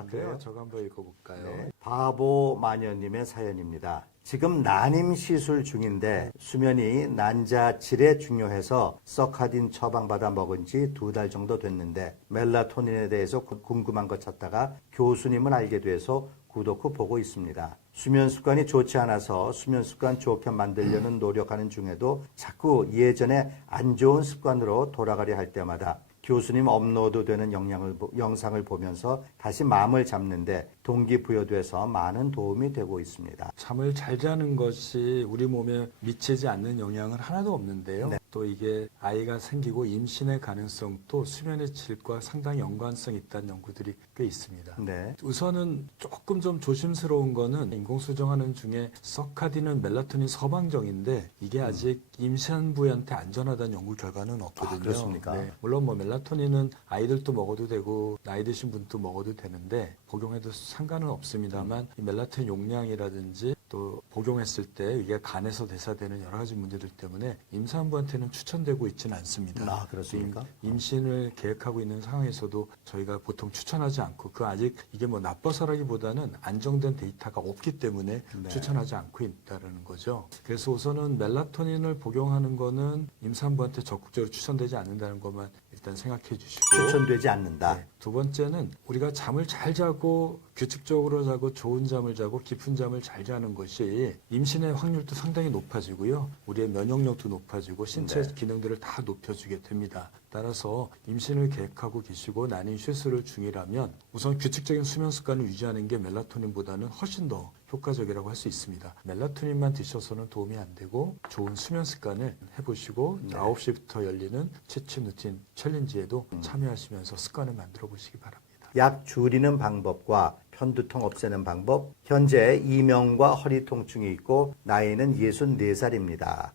있는데요. 그래요? 저거 한번 읽어볼까요? 네. 바보 마녀님의 사연입니다. 지금 난임 시술 중인데 수면이 난자질에 중요해서 서카딘 처방받아 먹은 지 2달 정도 됐는데 멜라토닌에 대해서 궁금한 것 찾다가 교수님을 알게 돼서 구독 후 보고 있습니다. 수면 습관이 좋지 않아서 수면 습관 좋게 만들려는 노력하는 중에도 자꾸 예전에 안 좋은 습관으로 돌아가려 할 때마다 교수님 업로드되는 영상을 보면서 다시 마음을 잡는데 동기부여돼서 많은 도움이 되고 있습니다. 잠을 잘 자는 것이 우리 몸에 미치지 않는 영향은 하나도 없는데요. 네. 또 이게 아이가 생기고 임신의 가능성도 수면의 질과 상당히 연관성이 있다는 연구들이 꽤 있습니다. 네. 우선은 조금 좀 조심스러운 거는 인공수정하는 중에 서카딘은 멜라토닌 서방정인데 이게 아직 임산부한테 안전하다는 연구 결과는 없거든요. 그렇습니까? 네. 물론 뭐 멜라토닌은 아이들도 먹어도 되고 나이 드신 분도 먹어도 되는데 복용해도 상관은 없습니다만 이 멜라토닌 용량이라든지 또 복용했을 때 이게 간에서 대사되는 여러 가지 문제들 때문에 임산부한테는 추천되고 있지는 않습니다. 그렇습니까? 임신을 계획하고 있는 상황에서도 저희가 보통 추천하지 않고 그 아직 이게 뭐 나빠서라기보다는 안정된 데이터가 없기 때문에 네. 추천하지 않고 있다는 거죠. 그래서 우선은 멜라토닌을 복용하는 거는 임산부한테 적극적으로 추천되지 않는다는 것만 일단 생각해 주시고 추천되지 않는다. 네. 두 번째는 우리가 잠을 잘 자고 규칙적으로 자고 좋은 잠을 자고 깊은 잠을 잘 자는 것이 임신의 확률도 상당히 높아지고요. 우리의 면역력도 높아지고 신체 네. 기능들을 다 높여주게 됩니다. 따라서 임신을 계획하고 계시고 난임 시술을 중이라면 우선 규칙적인 수면 습관을 유지하는 게 멜라토닌보다는 훨씬 더 효과적이라고 할 수 있습니다. 멜라토닌만 드셔서는 도움이 안 되고 좋은 수면 습관을 해보시고 네. 9시부터 열리는 취침 루틴 챌린지에도 참여하시면서 습관을 만들어 보시기 바랍니다. 약 줄이는 방법과 편두통 없애는 방법. 현재 이명과 허리 통증이 있고 나이는 64살입니다.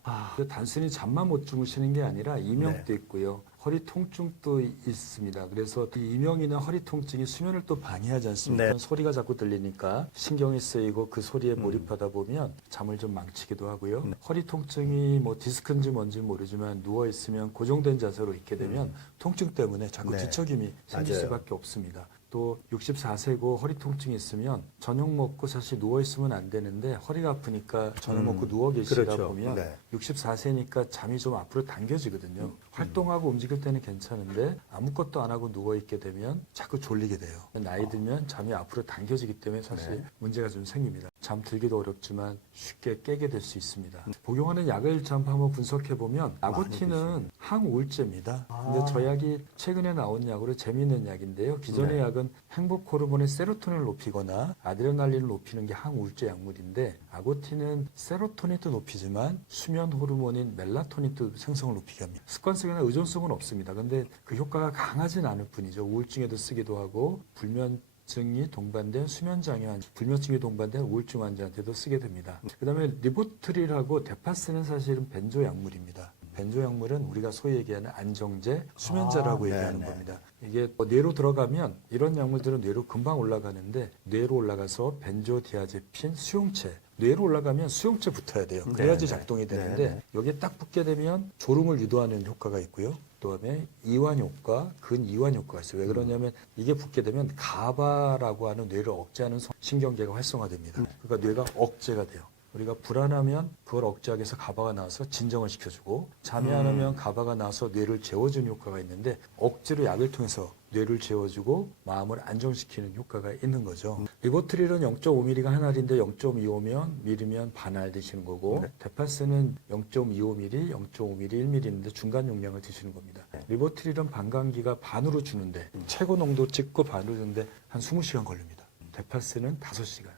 단순히 잠만 못 주무시는 게 아니라 이명도 네. 있고요. 허리 통증도 있습니다. 그래서 이 이명이나 허리 통증이 수면을 또 방해하지 않습니까? 네. 소리가 자꾸 들리니까 신경이 쓰이고 그 소리에 몰입하다 보면 잠을 좀 망치기도 하고요. 허리 통증이 뭐 디스크인지 뭔지 모르지만 누워 있으면 고정된 자세로 있게 되면 통증 때문에 자꾸 네. 뒤척임이 생길 맞아요. 수밖에 없습니다. 또 64세고 허리 통증이 있으면 저녁 먹고 사실 누워 있으면 안 되는데 허리가 아프니까 저녁 먹고 누워 계시다 그렇죠. 보면 네. 64세니까 잠이 좀 앞으로 당겨지거든요. 활동하고 움직일 때는 괜찮은데 아무것도 안 하고 누워 있게 되면 자꾸 졸리게 돼요. 나이 들면 잠이 앞으로 당겨지기 때문에 사실 네. 문제가 좀 생깁니다. 잠 들기도 어렵지만 쉽게 깨게 될 수 있습니다. 복용하는 약을 좀 한번 분석해 보면 아고티는 항우울제입니다. 근데 저 약이 최근에 나온 약으로 재미있는 약인데요. 기존의 네. 약은 행복 호르몬의 세로토닌을 높이거나 아드레날린을 높이는 게 항우울제 약물인데 아고티는 세로토닌도 높이지만 수면 호르몬인 멜라토닌도 생성을 높이게 합니다. 습관성이나 의존성은 없습니다. 근데 그 효과가 강하진 않을 뿐이죠. 우울증에도 쓰기도 하고 불면증이 동반된 수면장애 환자, 불면증이 동반된 우울증 환자한테도 쓰게 됩니다. 그다음에 리보트릴하고 데파스는 사실은 벤조 약물입니다. 벤조 약물은 우리가 소위 얘기하는 안정제, 수면제라고 얘기하는 네네. 겁니다. 이게 뇌로 들어가면 이런 약물들은 뇌로 금방 올라가는데 뇌로 올라가서 벤조디아제핀 수용체, 뇌로 올라가면 수용체 붙어야 돼요. 그래야지 네네. 작동이 되는데 네네. 여기에 딱 붙게 되면 졸음을 유도하는 효과가 있고요. 그다음에 이완 효과, 근이완 효과가 있어요. 왜 그러냐면 이게 붙게 되면 가바라고 하는 뇌를 억제하는 신경계가 활성화됩니다. 그러니까 뇌가 억제가 돼요. 우리가 불안하면 그걸 억제하기 위해서 가바가 나와서 진정을 시켜주고 잠이 안 오면 가바가 나와서 뇌를 재워주는 효과가 있는데 억지로 약을 통해서 뇌를 재워주고 마음을 안정시키는 효과가 있는 거죠. 리보트릴은 0.5mm가 한 알인데 0.25mm면 반 알 드시는 거고 네. 데파스는 0.25mm, 0.5mm, 1mm인데 중간 용량을 드시는 겁니다. 리보트릴은 반감기가 반으로 주는데 최고 농도 찍고 반으로 주는데 한 20시간 걸립니다. 데파스는 5시간.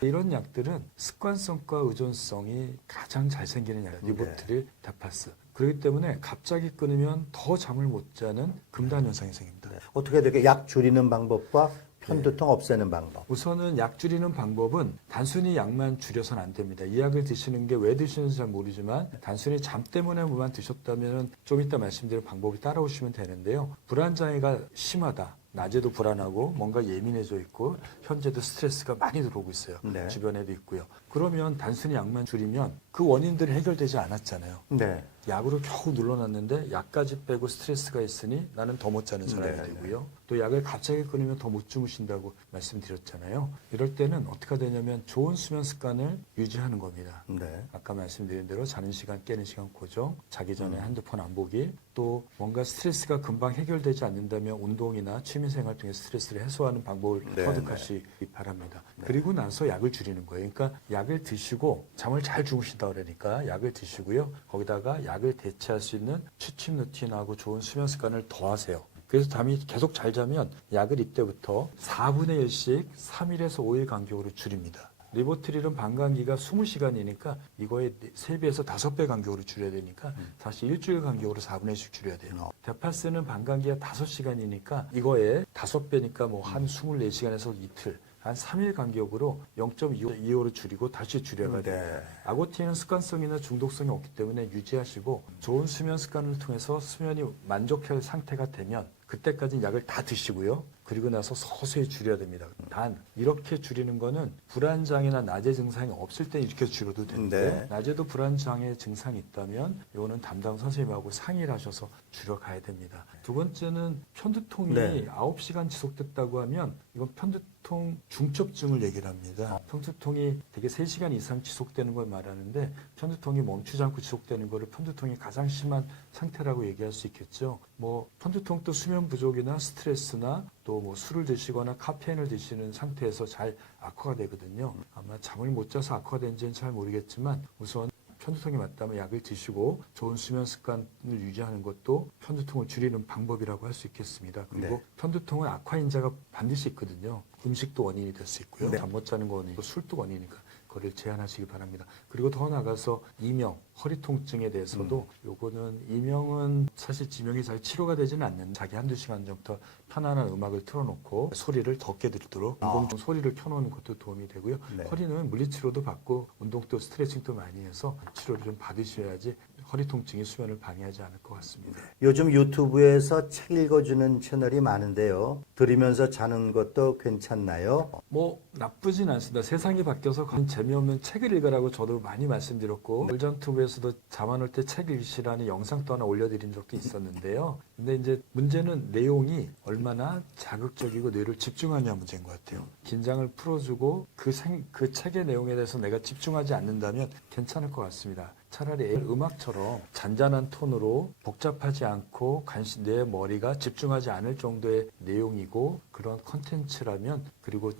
이런 약들은 습관성과 의존성이 가장 잘 생기는 약이에요. 리보트릴, 데파스. 그렇기 때문에 갑자기 끊으면 더 잠을 못 자는 금단 현상이 생깁니다. 어떻게 되게 약 줄이는 방법과 편두통 없애는 방법. 우선은 약 줄이는 방법은 단순히 약만 줄여서는 안 됩니다. 이 약을 드시는 게 왜 드시는지 잘 모르지만 단순히 잠 때문에만 드셨다면 좀 이따 말씀드린 방법을 따라오시면 되는데요. 불안장애가 심하다. 낮에도 불안하고 뭔가 예민해져 있고 현재도 스트레스가 많이 들어오고 있어요. 네. 주변에도 있고요. 그러면 단순히 약만 줄이면 그 원인들이 해결되지 않았잖아요. 네. 약으로 겨우 눌러놨는데 약까지 빼고 스트레스가 있으니 나는 더 못 자는 사람이 네, 되고요. 또 약을 갑자기 끊으면 더 못 주무신다고 말씀드렸잖아요. 이럴 때는 어떻게 되냐면 좋은 수면 습관을 유지하는 겁니다. 네. 아까 말씀드린 대로 자는 시간, 깨는 시간 고정, 자기 전에 핸드폰 안 보기, 또 뭔가 스트레스가 금방 해결되지 않는다면 운동이나 취미생활 통해 스트레스를 해소하는 방법을 네, 터득하시기 바랍니다. 그리고 나서 약을 줄이는 거예요. 그러니까 약을 드시고 잠을 잘 주무신다 그러니까 약을 드시고요. 거기다가 약을 대체할 수 있는 취침 루틴하고 좋은 수면 습관을 더하세요. 그래서 잠이 계속 잘 자면 약을 이때부터 4분의 1씩 3일에서 5일 간격으로 줄입니다. 리보트릴은 반감기가 20시간이니까 이거에 3배에서 5배 간격으로 줄여야 되니까 사실 일주일 간격으로 4분의 1씩 줄여야 돼요. 데파스는 반감기가 5시간이니까 이거에 5배니까 뭐 한 24시간에서 이틀, 한 3일 간격으로 0.25로 줄이고 다시 줄여가야 돼요. 아고티는 습관성이나 중독성이 없기 때문에 유지하시고 좋은 수면 습관을 통해서 수면이 만족할 상태가 되면 그때까지 약을 다 드시고요. 그리고 나서 서서히 줄여야 됩니다. 단 이렇게 줄이는 거는 불안장애나 낮에 증상이 없을 때 이렇게 줄여도 되는데 네. 낮에도 불안장애 증상이 있다면 이거는 담당 선생님하고 상의를 하셔서 줄여가야 됩니다. 두 번째는 편두통이 네. 9시간 지속됐다고 하면 이건 편두통 중첩증을 얘기를 합니다. 편두통이 되게 3시간 이상 지속되는 걸 말하는데 편두통이 멈추지 않고 지속되는 거를 편두통이 가장 심한 상태라고 얘기할 수 있겠죠. 뭐 편두통도 수면 부족이나 스트레스나 또 뭐 술을 드시거나 카페인을 드시는 상태에서 잘 악화가 되거든요. 아마 잠을 못 자서 악화된지는 잘 모르겠지만 우선 편두통이 맞다면 약을 드시고 좋은 수면 습관을 유지하는 것도 편두통을 줄이는 방법이라고 할 수 있겠습니다. 그리고 네. 편두통은 악화인자가 반드시 있거든요. 음식도 원인이 될 수 있고요. 네. 잠 못 자는 거 원인이고 술도 원인이니까 그거를 제한하시기 바랍니다. 그리고 더 나가서 이명, 허리 통증에 대해서도 요거는 이명은 사실 지명이 잘 치료가 되지는 않는 자기 한두 시간 전부터 편안한 음악을 틀어놓고 소리를 덥게 들도록 인공적 소리를 켜놓는 것도 도움이 되고요. 네. 허리는 물리치료도 받고 운동도 스트레칭도 많이 해서 치료를 좀 받으셔야지 허리 통증이 수면을 방해하지 않을 것 같습니다. 요즘 유튜브에서 책 읽어주는 채널이 많은데요. 들으면서 자는 것도 괜찮나요? 뭐 나쁘진 않습니다. 세상이 바뀌어서 재미없는 책을 읽으라고 저도 많이 말씀드렸고 월전투브에서도 잠 안 올 때 책 읽으시라는 영상도 하나 올려드린 적도 있었는데요. 근데 이제 문제는 내용이 얼마나 자극적이고 뇌를 집중하냐 문제인 것 같아요. 긴장을 풀어주고 그 책의 내용에 대해서 내가 집중하지 않는다면 괜찮을 것 같습니다. 차라리 음악처럼 잔잔한 톤으로 복잡하지 않고 내 머리가 집중하지 않을 정도의 내용이고 그런 컨텐츠라면 그리고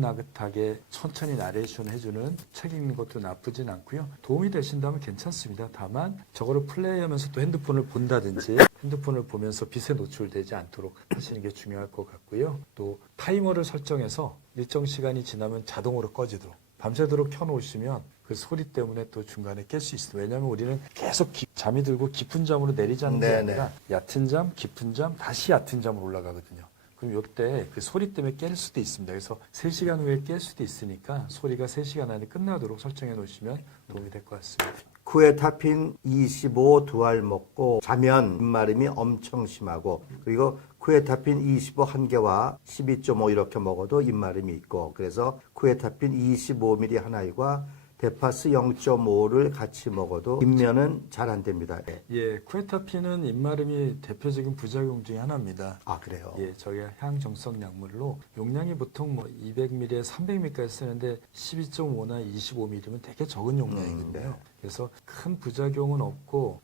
나긋나긋하게 천천히 나레이션 해주는 책 읽는 것도 나쁘진 않고요. 도움이 되신다면 괜찮습니다. 다만 저거를 플레이하면서 또 핸드폰을 본다든지 핸드폰을 보면서 빛에 노출되지 않도록 하시는 게 중요할 것 같고요. 또 타이머를 설정해서 일정 시간이 지나면 자동으로 꺼지도록 밤새도록 켜놓으시면 그 소리 때문에 또 중간에 깰 수 있습니다. 왜냐하면 우리는 계속 잠이 들고 깊은 잠으로 내리자는 게 아니라 얕은 잠, 깊은 잠, 다시 얕은 잠으로 올라가거든요. 그럼 이때 그 소리 때문에 깰 수도 있습니다. 그래서 3시간 후에 깰 수도 있으니까 소리가 3시간 안에 끝나도록 설정해 놓으시면 도움이 될 것 같습니다. 쿠에타핀 25 두 알 먹고 자면 입마름이 엄청 심하고 그리고 쿠에타핀 25 한 개와 12.5 이렇게 먹어도 입마름이 있고 그래서 쿠에타핀 25ml 하나과 데파스 0.5를 같이 먹어도 입면은 잘 안 됩니다. 예, 쿠에타핀은 입마름이 대표적인 부작용 중에 하나입니다. 아, 그래요? 예, 저게 향정성 약물로 용량이 보통 뭐 200ml에 300ml까지 쓰는데 12.5나 25ml면 되게 적은 용량이거든요. 그래서 큰 부작용은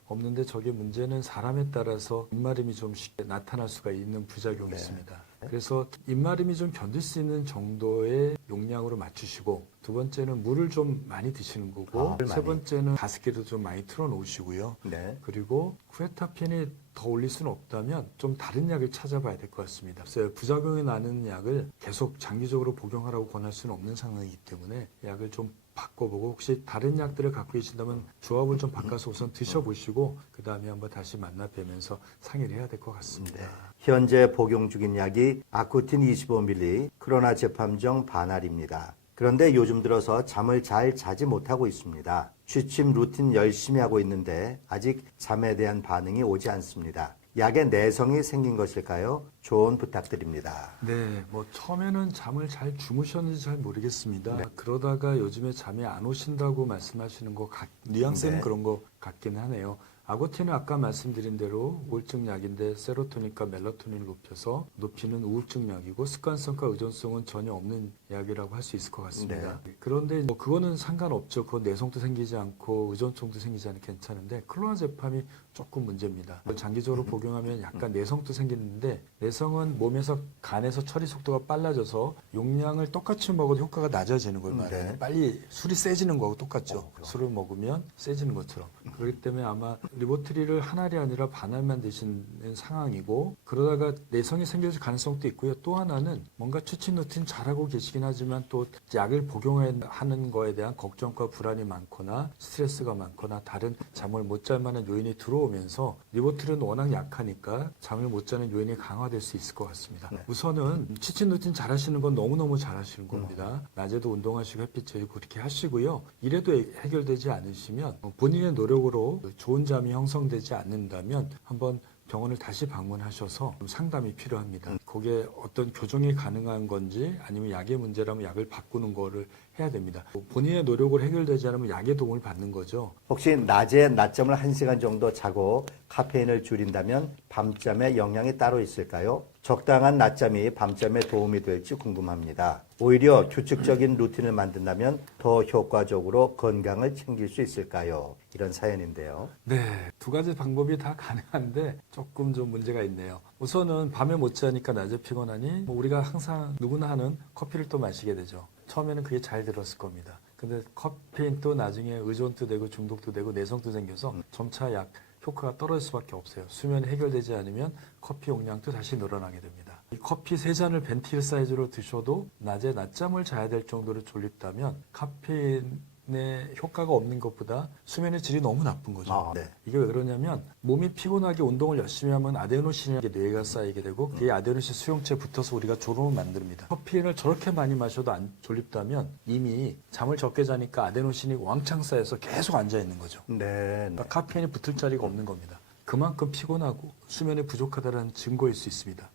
없는데 저게 문제는 사람에 따라서 입마름이 좀 쉽게 나타날 수가 있는 부작용이 있습니다. 그래서 입마름이 좀 견딜 수 있는 정도의 용량으로 맞추시고 두 번째는 물을 좀 많이 드시는 거고 세 번째는 가습기도 좀 많이 틀어 놓으시고요. 네. 그리고 쿠에타핀이 더 올릴 수는 없다면 좀 다른 약을 찾아봐야 될 것 같습니다. 그래서 부작용이 나는 약을 계속 장기적으로 복용하라고 권할 수는 없는 상황이기 때문에 약을 좀 바꿔보고 혹시 다른 약들을 갖고 계신다면 조합을 좀 바꿔서 우선 드셔보시고 그 다음에 한번 다시 만나 뵈면서 상의를 해야 될 것 같습니다. 현재 복용 중인 약이 아쿠틴 25ml 크로나 제팜정 반알입니다. 그런데 요즘 들어서 잠을 잘 자지 못하고 있습니다. 취침 루틴 열심히 하고 있는데 아직 잠에 대한 반응이 오지 않습니다. 약에 내성이 생긴 것일까요? 조언 부탁드립니다. 네, 뭐 처음에는 잠을 잘 주무셨는지 잘 모르겠습니다. 그러다가 요즘에 잠이 안 오신다고 말씀하시는 거 뉘앙스는 네. 그런 것 같긴 하네요. 아고틴은 아까 말씀드린 대로 우울증 약인데 세로토닌과 멜라토닌을 높이는 우울증 약이고 습관성과 의존성은 전혀 없는 약이라고 할 수 있을 것 같습니다. 그런데 뭐 그거는 상관없죠. 그건 내성도 생기지 않고 의존성도 생기지 않으면 괜찮은데 클로나제팜이 조금 문제입니다. 장기적으로 복용하면 약간 내성도 생기는데 내성은 몸에서 간에서 처리 속도가 빨라져서 용량을 똑같이 먹어도 효과가 낮아지는 걸 말해요. 네. 빨리 술이 세지는 거하고 똑같죠. 술을 먹으면 세지는 것처럼. 그렇기 때문에 아마 리보트리를 한 알이 아니라 반 알만 드시는 상황이고 그러다가 내성이 생길 가능성도 있고요. 또 하나는 뭔가 추진 루틴 잘하고 계시긴 하지만 또 약을 복용하는 거에 대한 걱정과 불안이 많거나 스트레스가 많거나 다른 잠을 못 잘 만한 요인이 들어오면서 리보트리는 워낙 약하니까 잠을 못 자는 요인이 강화될 수 있을 것 같습니다. 우선은 추진 루틴 잘하시는 건 너무너무 잘하시는 겁니다. 낮에도 운동하시고 햇빛 쬐고 그렇게 하시고요. 이래도 해결되지 않으시면 본인의 노력으로 좋은 잠이 형성되지 않는다면 한번 병원을 다시 방문하셔서 상담이 필요합니다. 거기에 어떤 교정이 가능한 건지 아니면 약의 문제라면 약을 바꾸는 거를 해야 됩니다. 본인의 노력으로 해결되지 않으면 약의 도움을 받는 거죠. 혹시 낮에 낮잠을 1시간 정도 자고 카페인을 줄인다면 밤잠에 영향이 따로 있을까요? 적당한 낮잠이 밤잠에 도움이 될지 궁금합니다. 오히려 규칙적인 루틴을 만든다면 더 효과적으로 건강을 챙길 수 있을까요? 이런 사연인데요. 네, 두 가지 방법이 다 가능한데 조금 좀 문제가 있네요. 우선은 밤에 못 자니까 낮에 피곤하니 뭐 우리가 항상 누구나 하는 커피를 또 마시게 되죠. 처음에는 그게 잘 들었을 겁니다. 근데 커피는 또 나중에 의존도 되고 중독도 되고 내성도 생겨서 점차 약 효과가 떨어질 수밖에 없어요. 수면이 해결되지 않으면 커피 용량도 다시 늘어나게 됩니다. 이 커피 3잔을 벤틸 사이즈로 드셔도 낮에 낮잠을 자야 될 정도로 졸립다면 카페인의 효과가 없는 것보다 수면의 질이 너무 나쁜 거죠. 네. 이게 왜 그러냐면 몸이 피곤하게 운동을 열심히 하면 아데노신이 뇌가 쌓이게 되고 그게 아데노신 수용체에 붙어서 우리가 졸음을 만듭니다. 커피를 저렇게 많이 마셔도 안 졸립다면 이미 잠을 적게 자니까 아데노신이 왕창 쌓여서 계속 앉아 있는 거죠. 네. 그러니까 카페인이 붙을 자리가 없는 겁니다. 그만큼 피곤하고 수면이 부족하다는 증거일 수 있습니다.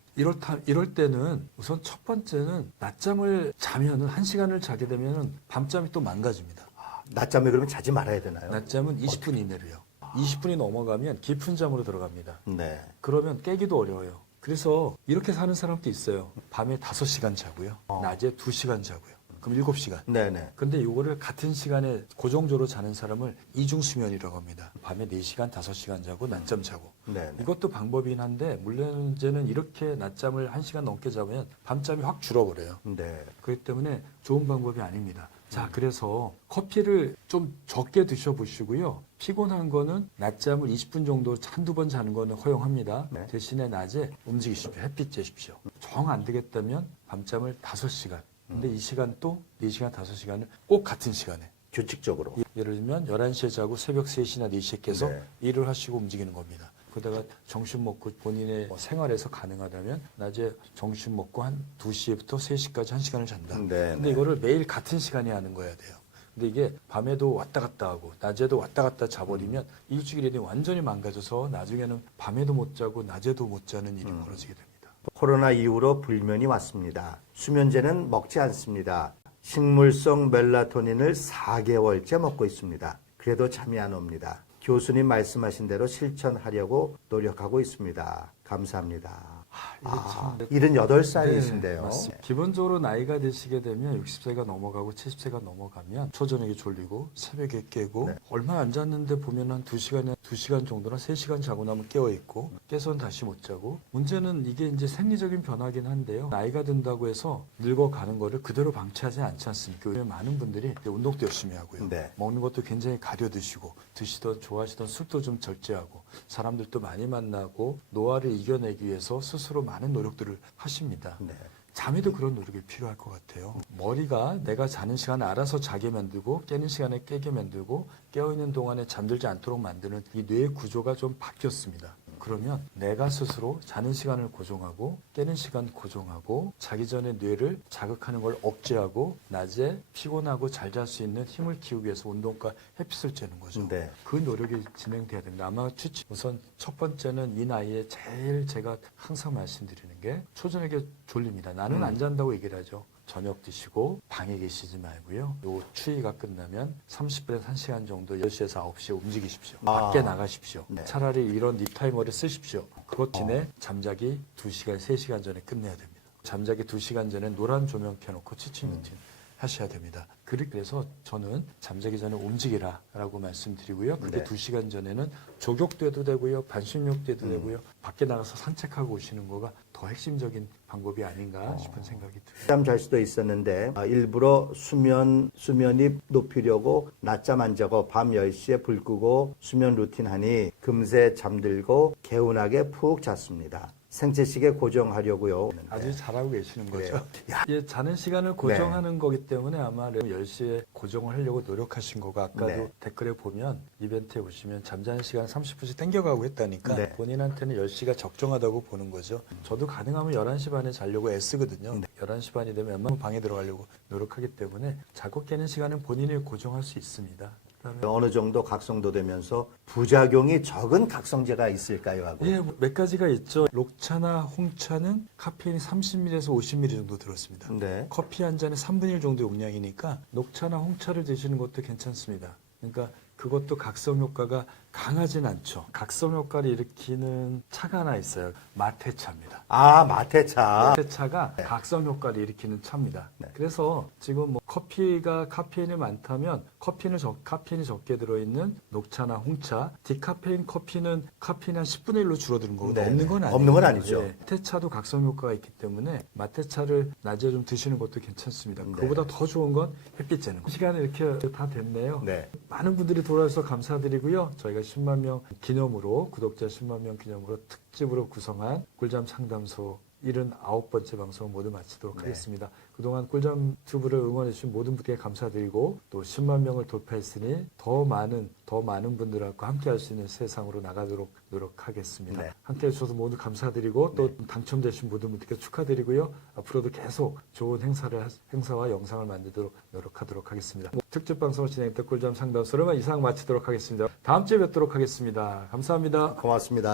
이럴 때는 우선 첫 번째는 낮잠을 자면은 1시간을 자게 되면은 밤잠이 또 망가집니다. 낮잠에 그러면 자지 말아야 되나요? 낮잠은 20분 이내로요. 20분이 넘어가면 깊은 잠으로 들어갑니다. 네. 그러면 깨기도 어려워요. 그래서 이렇게 사는 사람도 있어요. 밤에 5시간 자고요. 낮에 2시간 자고요. 그럼 7시간. 네네. 근데 이거를 같은 시간에 고정적으로 자는 사람을 이중수면이라고 합니다. 밤에 4시간, 5시간 자고 낮잠 자고. 네네. 이것도 방법이긴 한데 문제는 이렇게 낮잠을 1시간 넘게 자면 밤잠이 확 줄어버려요. 네. 그렇기 때문에 좋은 방법이 아닙니다. 자, 그래서 커피를 좀 적게 드셔보시고요. 피곤한 거는 낮잠을 20분 정도 한두 번 자는 거는 허용합니다. 네. 대신에 낮에 움직이십시오. 햇빛 쬐십시오. 정 안 되겠다면 밤잠을 5시간. 근데 이 시간 또 4시간, 5시간을 꼭 같은 시간에. 규칙적으로. 예를 들면 11시에 자고 새벽 3시나 4시에 깨서 네. 일을 하시고 움직이는 겁니다. 그러다가 점심 먹고 본인의 생활에서 가능하다면 낮에 점심 먹고 한 2시부터 3시까지 1시간을 잔다. 네, 근데 이거를 매일 같은 시간에 하는 거야 돼요. 근데 이게 밤에도 왔다 갔다 하고 낮에도 왔다 갔다 자버리면 일주일 내내 완전히 망가져서 나중에는 밤에도 못 자고 낮에도 못 자는 일이 벌어지게 됩니다. 코로나 이후로 불면이 왔습니다. 수면제는 먹지 않습니다. 식물성 멜라토닌을 4개월째 먹고 있습니다. 그래도 잠이 안 옵니다. 교수님 말씀하신 대로 실천하려고 노력하고 있습니다. 감사합니다. 이게 참 78살이신데요. 맞습니다. 기본적으로 나이가 드시게 되면 60세가 넘어가고 70세가 넘어가면 초저녁에 졸리고 새벽에 깨고 네. 얼마 안 잤는데 보면 한 2시간 정도나 3시간 자고 나면 깨어있고 깨서는 다시 못 자고 문제는 이게 이제 생리적인 변화긴 한데요. 나이가 든다고 해서 늙어가는 거를 그대로 방치하지 않지 않습니까? 요즘 많은 분들이 운동도 열심히 하고요. 네. 먹는 것도 굉장히 가려 드시고 드시던 좋아하시던 술도 좀 절제하고 사람들도 많이 만나고 노화를 이겨내기 위해서 스스로 많은 노력들을 하십니다. 네. 잠에도 그런 노력이 필요할 것 같아요. 머리가 내가 자는 시간에 알아서 자게 만들고 깨는 시간에 깨게 만들고 깨어있는 동안에 잠들지 않도록 만드는 이 뇌의 구조가 좀 바뀌었습니다. 그러면 내가 스스로 자는 시간을 고정하고 깨는 시간 고정하고 자기 전에 뇌를 자극하는 걸 억제하고 낮에 피곤하고 잘 잘 수 있는 힘을 키우기 위해서 운동과 햇빛을 쬐는 거죠. 네. 그 노력이 진행돼야 됩니다. 아마 우선 첫 번째는 이 나이에 제일 제가 항상 말씀드리는 게 초저녁에 졸립니다. 나는 안 잔다고 얘기를 하죠. 저녁 드시고 방에 계시지 말고요. 요 추위가 끝나면 30분에서 1시간 정도 10시에서 9시에 움직이십시오. 밖에 나가십시오. 네. 차라리 이런 립타이머를 쓰십시오. 그것 대신에 잠자기 2시간, 3시간 전에 끝내야 됩니다. 잠자기 2시간 전에 노란 조명 켜놓고 취침 루틴 하셔야 됩니다. 그래서 저는 잠자기 전에 움직이라라고 말씀드리고요. 그게 네. 2시간 전에는 조격도 해도 되고요. 반신욕도 해도 되고요. 밖에 나가서 산책하고 오시는 거가 더 핵심적인 방법이 아닌가 싶은 생각이 듭니다. 잠 잘 수도 있었는데 일부러 수면이 높이려고 낮잠 안 자고 밤 10시에 불 끄고 수면 루틴 하니 금세 잠들고 개운하게 푹 잤습니다. 생체 시계 고정하려고요. 아주 잘하고 계시는 거죠. 그래요. 야. 예, 자는 시간을 고정하는 거기 때문에 아마 10시에 고정을 하려고 노력하신 거가 아까도 네. 댓글에 보면 이벤트에 보시면 잠자는 시간 30분씩 땡겨가고 했다니까 네. 본인한테는 10시가 적정하다고 보는 거죠. 저도 가능하면 11시 반에 자려고 애쓰거든요. 11시 반이 되면 웬만하면 방에 들어가려고 노력하기 때문에 자고 깨는 시간은 본인이 고정할 수 있습니다. 그다음에 어느 정도 각성도 되면서 부작용이 적은 각성제가 있을까요? 하고. 예, 몇 가지가 있죠. 녹차나 홍차는 카페인이 30ml에서 50ml 정도 들었습니다. 네. 커피 한 잔에 3분의 1 정도 용량이니까 녹차나 홍차를 드시는 것도 괜찮습니다. 그러니까 그것도 각성 효과가 강하진 않죠. 각성 효과를 일으키는 차가 하나 있어요. 마테차입니다. 아, 마테차. 마테차가 각성 효과를 일으키는 차입니다. 네. 그래서 지금 뭐 커피가 카페인이 많다면 카페인이 적게 들어있는 녹차나 홍차, 디카페인 커피는 카페인이 한 10분의 1로 줄어드는 거거든요. 네, 없는 건 아니에요. 없는 건 아니죠. 예. 마테차도 각성 효과가 있기 때문에 마테차를 낮에 좀 드시는 것도 괜찮습니다. 네. 그보다 더 좋은 건 햇빛 쬐는 거. 시간이 이렇게 다 됐네요. 네. 많은 분들이 돌아와주셔서 감사드리고요. 저희가 10만 명 기념으로 구독자 10만 명 기념으로 특집으로 구성한 꿀잠 상담소 79번째 방송 모두 마치도록 네. 하겠습니다. 그동안 꿀잠 튜브를 응원해주신 모든 분께 감사드리고 또 10만 명을 돌파했으니 더 많은 분들과 함께 할 수 있는 세상으로 나가도록 노력하겠습니다. 네. 함께 해주셔서 모두 감사드리고 또 당첨되신 모든 분들께 축하드리고요. 앞으로도 계속 좋은 행사와 영상을 만들도록 노력하도록 하겠습니다. 특집 방송을 진행했던 꿀잠 상담소를 이상 마치도록 하겠습니다. 다음 주에 뵙도록 하겠습니다. 감사합니다. 고맙습니다.